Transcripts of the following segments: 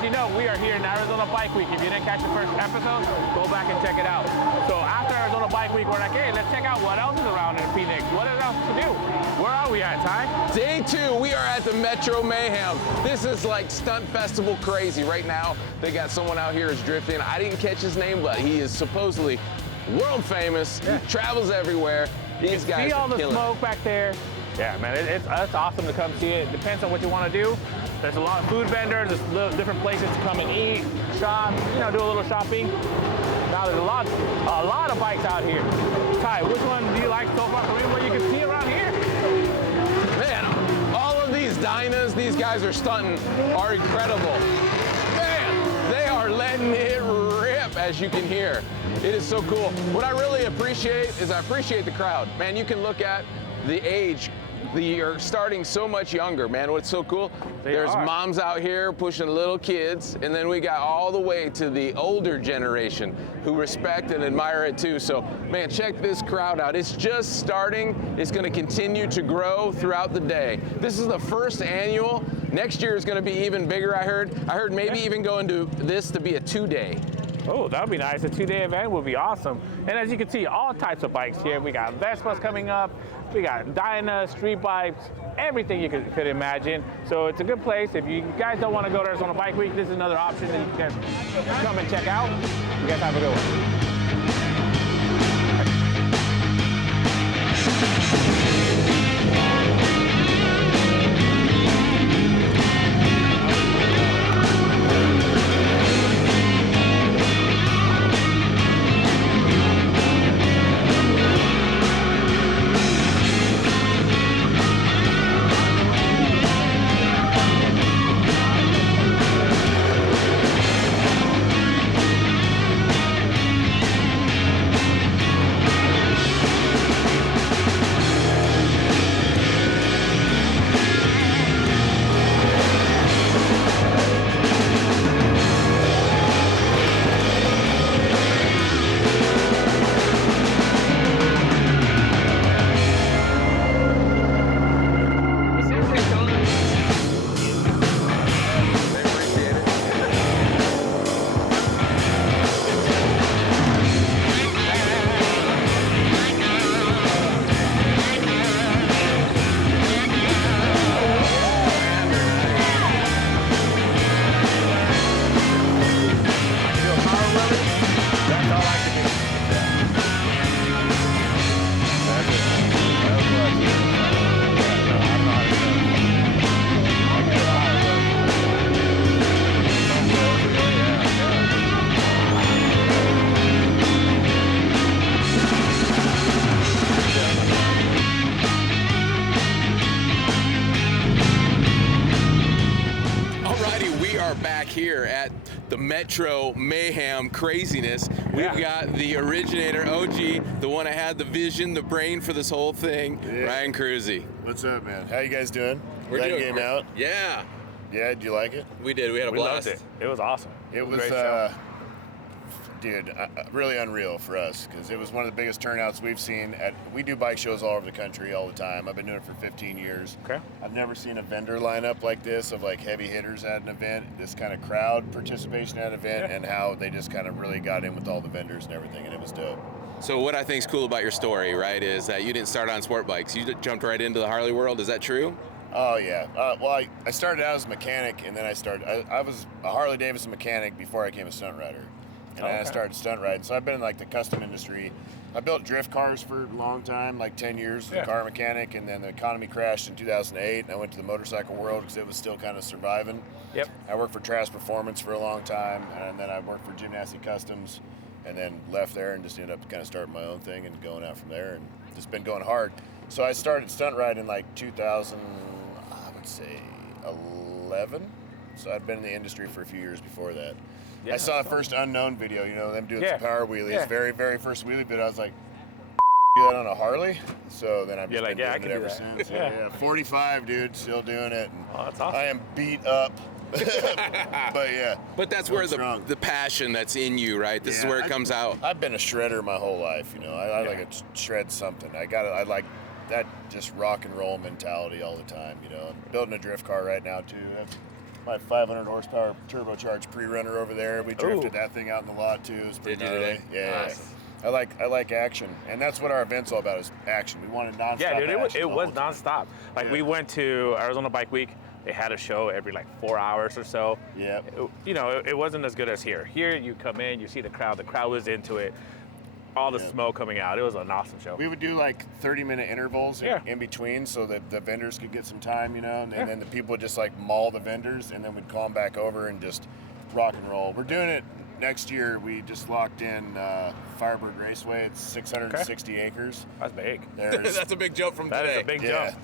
as you know, we are here in Arizona Bike Week. If you didn't catch the first episode, go back and check it out. So after Arizona Bike Week, we're like, hey, let's check out what else is around in Phoenix. What else to do? Where are we at, Ty? Day 2, we are at the Metro Mayhem. This is like stunt festival crazy. Right now, they got someone out here is drifting. I didn't catch his name, but he is supposedly world famous. Yeah. He travels everywhere. These guys see all are the killing smoke back there. Yeah, man, it's awesome to come see it. Depends on what you want to do. There's a lot of food vendors. There's little different places to come and eat, shop, you know, do a little shopping. Now there's a lot of bikes out here. Ty, which one do you like so far? What you can see around here? Man, all of these dynas, these guys are stunting, are incredible. Man, they are letting it rip, as you can hear. It is so cool. What I really appreciate is I appreciate the crowd. Man, you can look at the age. You're starting so much younger, man. What's so cool? There's moms out here pushing little kids, and then we got all the way to the older generation who respect and admire it too. So, man, check this crowd out. It's just starting. It's going to continue to grow throughout the day. This is the first annual. Next year is going to be even bigger, I heard. I heard maybe even going to this to be a 2-day. Oh, that would be nice. A 2-day event would be awesome. And as you can see, all types of bikes here. We got Vespas coming up. We got Dyna, street bikes, everything you could imagine. So it's a good place. If you guys don't want to go to Arizona Bike Week, this is another option that you can come and check out. You guys have a good one. Here at the Metro Mayhem craziness. We've got the originator, OG, the one that had the vision, the brain for this whole thing, Ryan Kruesi. What's up, man? How you guys doing? We're doing game out? Yeah. Yeah, did you like it? We did. We had a blast. Loved it. It was awesome. It was dude, really unreal for us because it was one of the biggest turnouts we've seen. We do bike shows all over the country all the time. I've been doing it for 15 years. Okay. I've never seen a vendor lineup like this of like heavy hitters at an event, this kind of crowd participation at an event, and how they just kind of really got in with all the vendors and everything, and it was dope. So what I think is cool about your story, right, is that you didn't start on sport bikes. You jumped right into the Harley world. Is that true? Oh, yeah. Well, I started out as a mechanic, and then I was a Harley Davidson mechanic before I became a stunt rider. And then I started stunt riding. So I've been in like the custom industry. I built drift cars for a long time, like 10 years, a car mechanic, and then the economy crashed in 2008, and I went to the motorcycle world because it was still kind of surviving. Yep. I worked for Trash Performance for a long time, and then I worked for Gymnastic Customs, and then left there and just ended up kind of starting my own thing and going out from there, and just been going hard. So I started stunt riding in like 2000, I would say 11. So I'd been in the industry for a few years before that. Yeah, I saw the first Unknown video, you know, them doing some power wheelies. Yeah. Very first wheelie video. I was like, do that on a Harley? So then I've just been doing it ever since. Yeah, 45, dude, still doing it. And that's awesome. I am beat up. But yeah. But that's where the passion that's in you, right? This is where it comes out. I've been a shredder my whole life, you know. I like to shred something. I like that just rock and roll mentality all the time, you know. I'm building a drift car right now too. my 500 horsepower turbocharged pre-runner over there. We drifted that thing out in the lot too. It was pretty gnarly. Yeah. Nice. I like action, and that's what our event's all about, is action. We wanted nonstop Yeah, dude, action. it was nonstop. Like, we went to Arizona Bike Week. They had a show every like 4 hours or so. Yeah. You know, it wasn't as good as here. Here, you come in, you see the crowd. The crowd was into it. All the smoke coming out. It was an awesome show. We would do like 30-minute intervals in between, so that the vendors could get some time, you know, and then the people would just like maul the vendors, and then we'd call them back over and just rock and roll. We're doing it next year. We just locked in Firebird Raceway. It's 660 acres. That's big. That's a big jump from today. That is a big jump.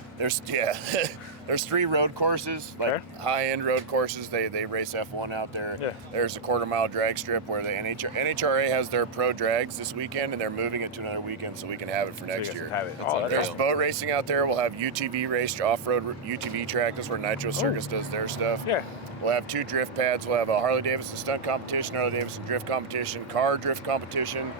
There's 3 road courses, like high-end road courses. They race F1 out there. Yeah. There's a quarter-mile drag strip where the NHRA has their pro drags this weekend, and they're moving it to another weekend so we can have it for next year. There's boat racing out there. We'll have UTV race, off-road UTV track. That's where Nitro Circus does their stuff. Yeah. We'll have 2 drift pads. We'll have a Harley Davidson stunt competition, Harley Davidson drift competition, car drift competition,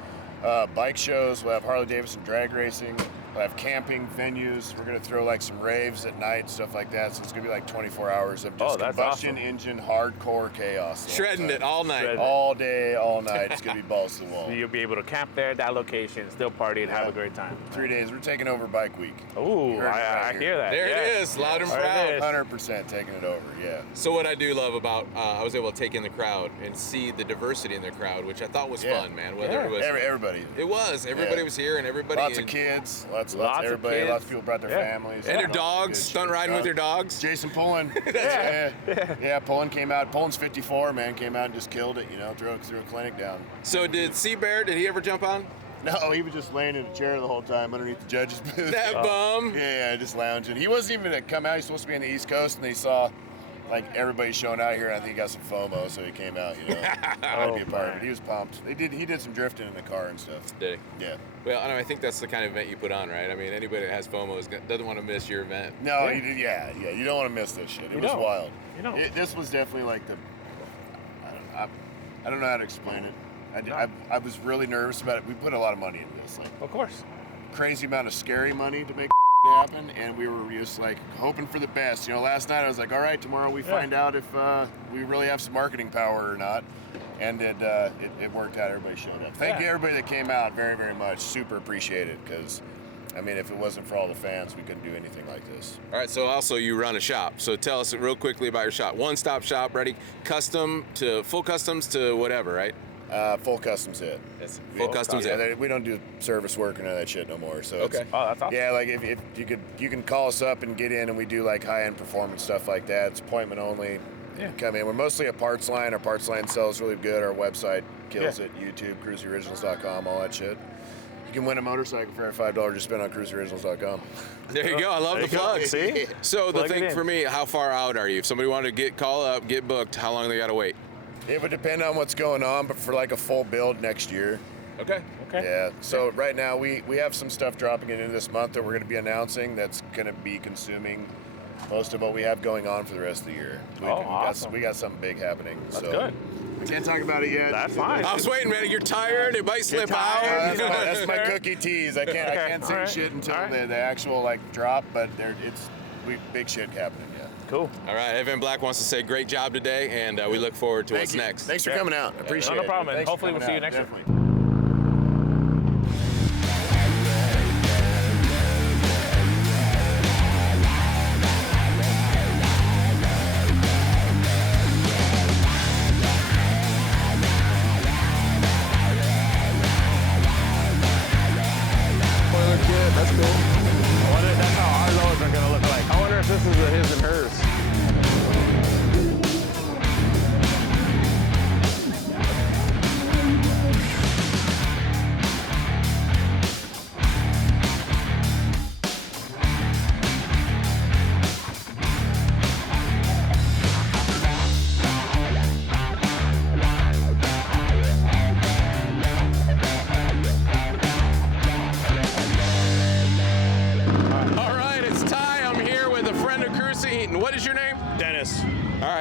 bike shows. We'll have Harley Davidson drag racing. We'll have camping venues. We're going to throw like some raves at night, stuff like that. So it's going to be like 24 hours of just combustion engine, hardcore chaos. Shredding it all night. All day, all night. It's going to be balls to the wall. You'll be able to camp there at that location, still party and have a great time. 3 days. We're taking over Bike Week. Ooh, I hear that. There it is, loud and proud. 100% taking it over, yeah. So what I do love about, I was able to take in the crowd and see the diversity in the crowd, which I thought was fun, man. Whether it was everybody. Everybody was here, and everybody. Lots of kids, lots of everybody. Lots of people brought their families. And their dogs, stunt riding with their dogs. Jason Pullen. Pullen came out. Pullen's 54, man. Came out and just killed it, you know, threw a clinic down. So did Seabear, did he ever jump on? No, he was just laying in a chair the whole time underneath the judge's booth. That bum. Yeah, just lounging. He wasn't even going to come out. He's supposed to be on the East Coast, and they saw like everybody showing out here, and I think he got some FOMO, so he came out, you know, to be a part of it. He was pumped. He did some drifting in the car and stuff. Did he? Yeah. Well, I think that's the kind of event you put on, right? I mean, anybody that has FOMO doesn't want to miss your event. No, you don't want to miss this shit. It was wild. You know. This was definitely like I don't know how to explain it. I was really nervous about it. We put a lot of money into this, like Of course. crazy amount of scary money to make happen, and we were just like hoping for the best. You know, last night I was like, all right, tomorrow we find out if we really have some marketing power or not. And it worked out. Everybody showed up. Thank you, everybody that came out, very, very much. Super appreciate it, because I mean, if it wasn't for all the fans, we couldn't do anything like this. All right, so also you run a shop. So tell us real quickly about your shop. One-stop shop, ready, custom to full customs to whatever, right? Full customs it. Full customs it. We don't do service work or none of that shit no more. So okay. Oh, that's awesome. Yeah, like if you can call us up and get in, and we do like high-end performance stuff like that. It's appointment only. Yeah. Come in. We're mostly a parts line. Our parts line sells really good. Our website kills it. YouTube, cruisyoriginals.com, all that shit. You can win a motorcycle for every $5 you spend on cruisyoriginals.com. There you go. I love the plug. See? So the thing for me, how far out are you? If somebody wanted to call up, get booked, how long they got to wait? It would depend on what's going on, but for like a full build next year. Okay. Yeah. So right now we have some stuff dropping into this month that we're going to be announcing that's going to be consuming most of what we have going on for the rest of the year. Awesome. We got something big happening. That's good. We can't talk about it yet. That's fine. I was waiting, man. You're tired. It might slip out. That's my cookie tease. I can't say shit until the actual like drop, but big shit happening. Yeah. Cool. All right, Advanblack wants to say great job today, and we look forward to what's next. Thanks for coming out. I appreciate it. No problem. Thanks Hopefully we'll see you next year. That's cool. I wonder if that's how our loads are gonna look like. I wonder if this is a his and hers.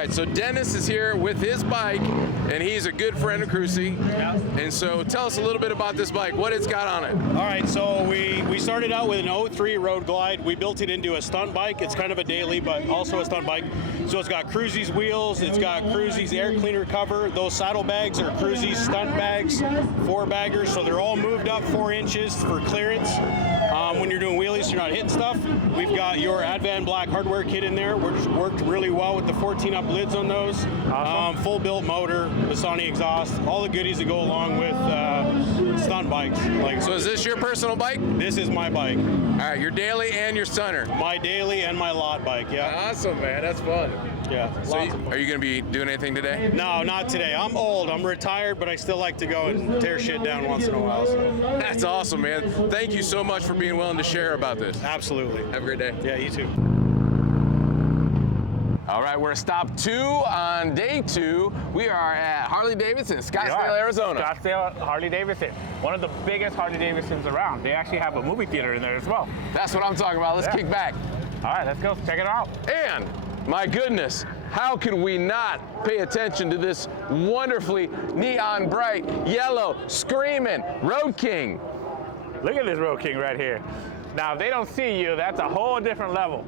right, so Dennis is here with his bike, and he's a good friend of Kruesi. Yeah. And so tell us a little bit about this bike, what it's got on it. All right, so we started out with an 03 Road Glide. We built it into a stunt bike. It's kind of a daily, but also a stunt bike. So it's got Kruesi's wheels, it's got Kruesi's air cleaner cover. Those saddlebags are Kruesi's stunt bags, 4-baggers, so they're all moved up 4 inches for clearance. When you're doing wheelies, you're not hitting stuff. We've got your Advanblack hardware kit in there, which worked really well with the 14-up lids on those. Awesome. Full built motor, Bassani exhaust, all the goodies that go along with stunt bikes. So is this your personal bike? This is my bike. All right, your daily and your stunner. My daily and my lot bike, yeah. Awesome, man, that's fun. Yeah. So are you gonna be doing anything today? No, not today. I'm old. I'm retired, but I still like to go and tear shit down once in a while. So. That's awesome, man. Thank you so much for being willing to share about this. Absolutely. Have a great day. Yeah, you too. All right, we're at stop 2 on day 2. We are at Harley Davidson, Scottsdale, Arizona. Scottsdale, Harley Davidson. One of the biggest Harley Davidsons around. They actually have a movie theater in there as well. That's what I'm talking about. Let's kick back. All right, let's go check it out. And my goodness, how can we not pay attention to this wonderfully neon bright, yellow, screaming Road King? Look at this Road King right here. Now, if they don't see you, that's a whole different level.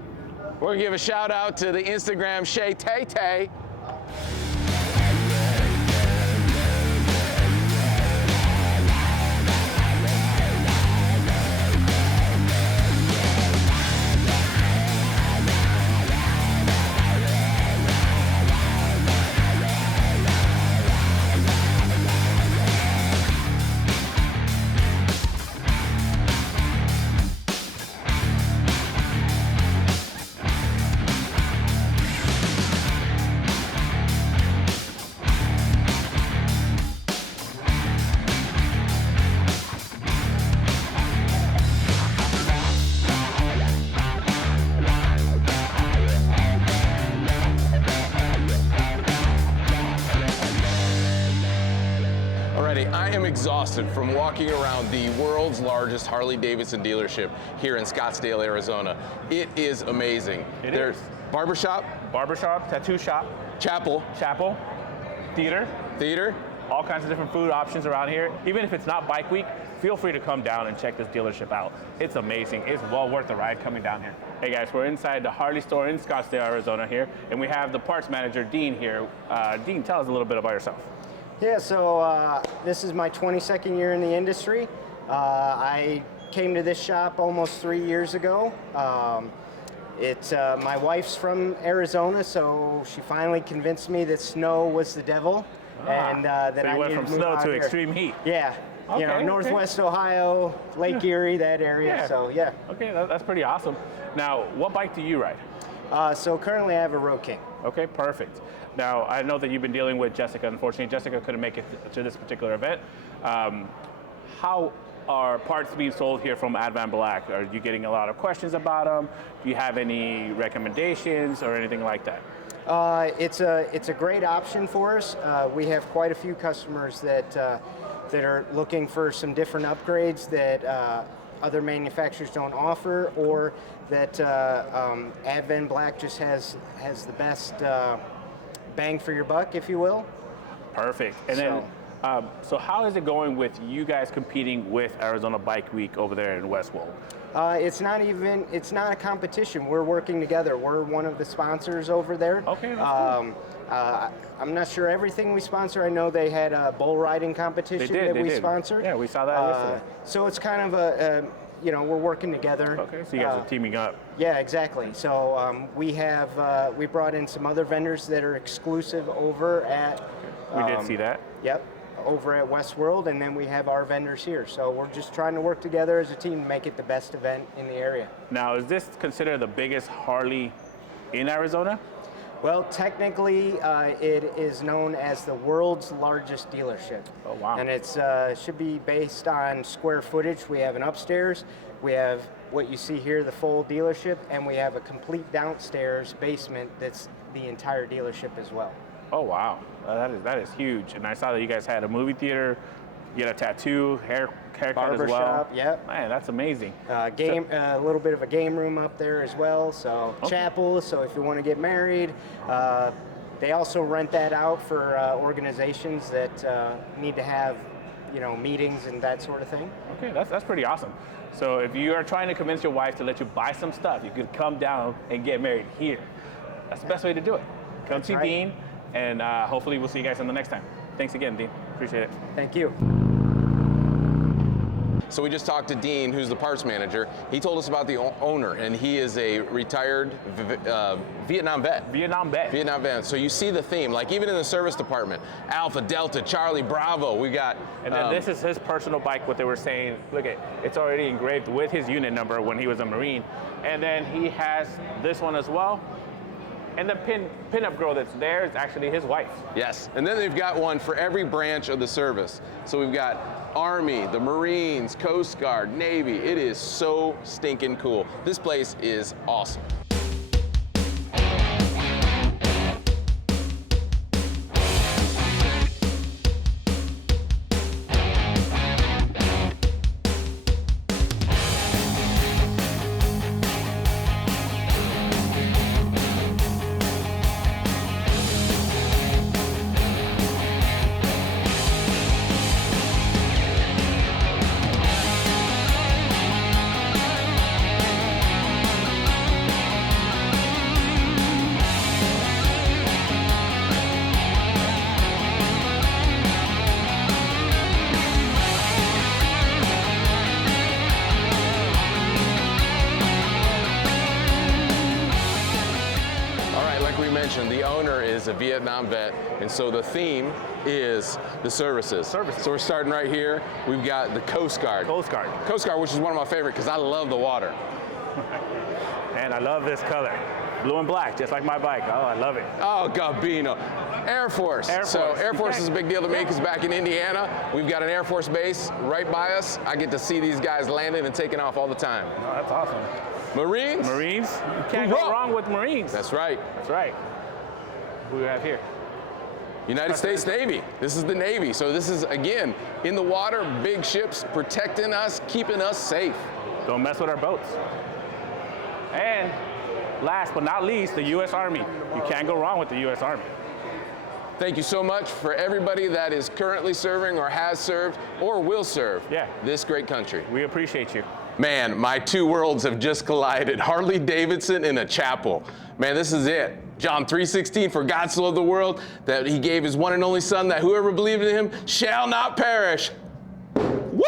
We're gonna give a shout out to the Instagram Shay Tay Tay. I am exhausted from walking around the world's largest Harley Davidson dealership here in Scottsdale, Arizona. It is amazing. There's barbershop, tattoo shop, chapel, theater, all kinds of different food options around here. Even if it's not bike week, feel free to come down and check this dealership out. It's amazing. It's well worth the ride coming down here. Hey guys, we're inside the Harley store in Scottsdale, Arizona here, and we have the parts manager, Dean, here. Dean, tell us a little bit about yourself. Yeah, so this is my 22nd year in the industry. I came to this shop almost 3 years ago. My wife's from Arizona, so she finally convinced me that snow was the devil, and that so you I went needed from to move snow out to here. extreme heat. Yeah, Okay, Northwest Ohio, Lake Erie, that area. Yeah. So yeah. Okay, that's pretty awesome. Now, what bike do you ride? So currently I have a Road King. Okay, perfect. Now, I know that you've been dealing with Jessica. Unfortunately, Jessica couldn't make it to this particular event. How are parts being sold here from Advanblack? Are you getting a lot of questions about them? Do you have any recommendations or anything like that? It's a great option for us. We have quite a few customers that are looking for some different upgrades that other manufacturers don't offer, or that Advanblack just has the best bang for your buck, if you will. Perfect. And then, so how is it going with you guys competing with Arizona Bike Week over there in Westwold? It's not a competition. We're working together. We're one of the sponsors over there. Okay, that's cool. I'm not sure everything we sponsor. I know they had a bull riding competition we sponsored. Yeah, we saw that yesterday. So it's kind of we're working together. Okay, so you guys are teaming up. Yeah, exactly. So we brought in some other vendors that are exclusive over at. We did see that. Yep, over at Westworld, and then we have our vendors here. So we're just trying to work together as a team to make it the best event in the area. Now, is this considered the biggest Harley in Arizona? Well, technically, it is known as the world's largest dealership. Oh, wow. And it's should be based on square footage. We have an upstairs, we have what you see here, the full dealership, and we have a complete downstairs basement that's the entire dealership as well. Oh, wow. That is huge. And I saw that you guys had a movie theater, you had a tattoo, haircut as well. Barbershop, yep. Man, that's amazing. A little bit of a game room up there as well. So chapel, so if you want to get married, They also rent that out for organizations that need to have, meetings and that sort of thing. Okay, that's pretty awesome. So if you are trying to convince your wife to let you buy some stuff, you could come down and get married here. That's the best way to do it. Come see Dean, and hopefully we'll see you guys on the next time. Thanks again, Dean. Appreciate it. Thank you. So we just talked to Dean, who's the parts manager. He told us about the owner, and he is a retired Vietnam vet. Vietnam vet. So you see the theme, like even in the service department, Alpha, Delta, Charlie, Bravo, we got. And then this is his personal bike, what they were saying. Look at, it's already engraved with his unit number when he was a Marine. And then he has this one as well. And the pin-up girl that's there is actually his wife. Yes, and then they've got one for every branch of the service. So we've got Army, the Marines, Coast Guard, Navy. It is so stinking cool. This place is awesome. The owner is a Vietnam vet, and so the theme is the services. So we're starting right here. We've got the Coast Guard. Coast Guard, which is one of my favorite because I love the water. And I love this color. Blue and black, just like my bike. Oh, I love it. Oh, Gabino. Air Force. So Air Force is a big deal to me because back in Indiana, we've got an Air Force base right by us. I get to see these guys landing and taking off all the time. Oh, that's awesome. Marines. You can't go wrong with Marines. That's right. Who do we have here? United States Navy. This is the Navy. So this is, again, in the water, big ships protecting us, keeping us safe. Don't mess with our boats. And last but not least, the U.S. Army. You can't go wrong with the U.S. Army. Thank you so much for everybody that is currently serving or has served or will serve this great country. We appreciate you. Man, my two worlds have just collided. Harley Davidson in a chapel. Man, this is it. John 3:16, for God so loved the world that he gave his one and only son, that whoever believed in him shall not perish. Woo!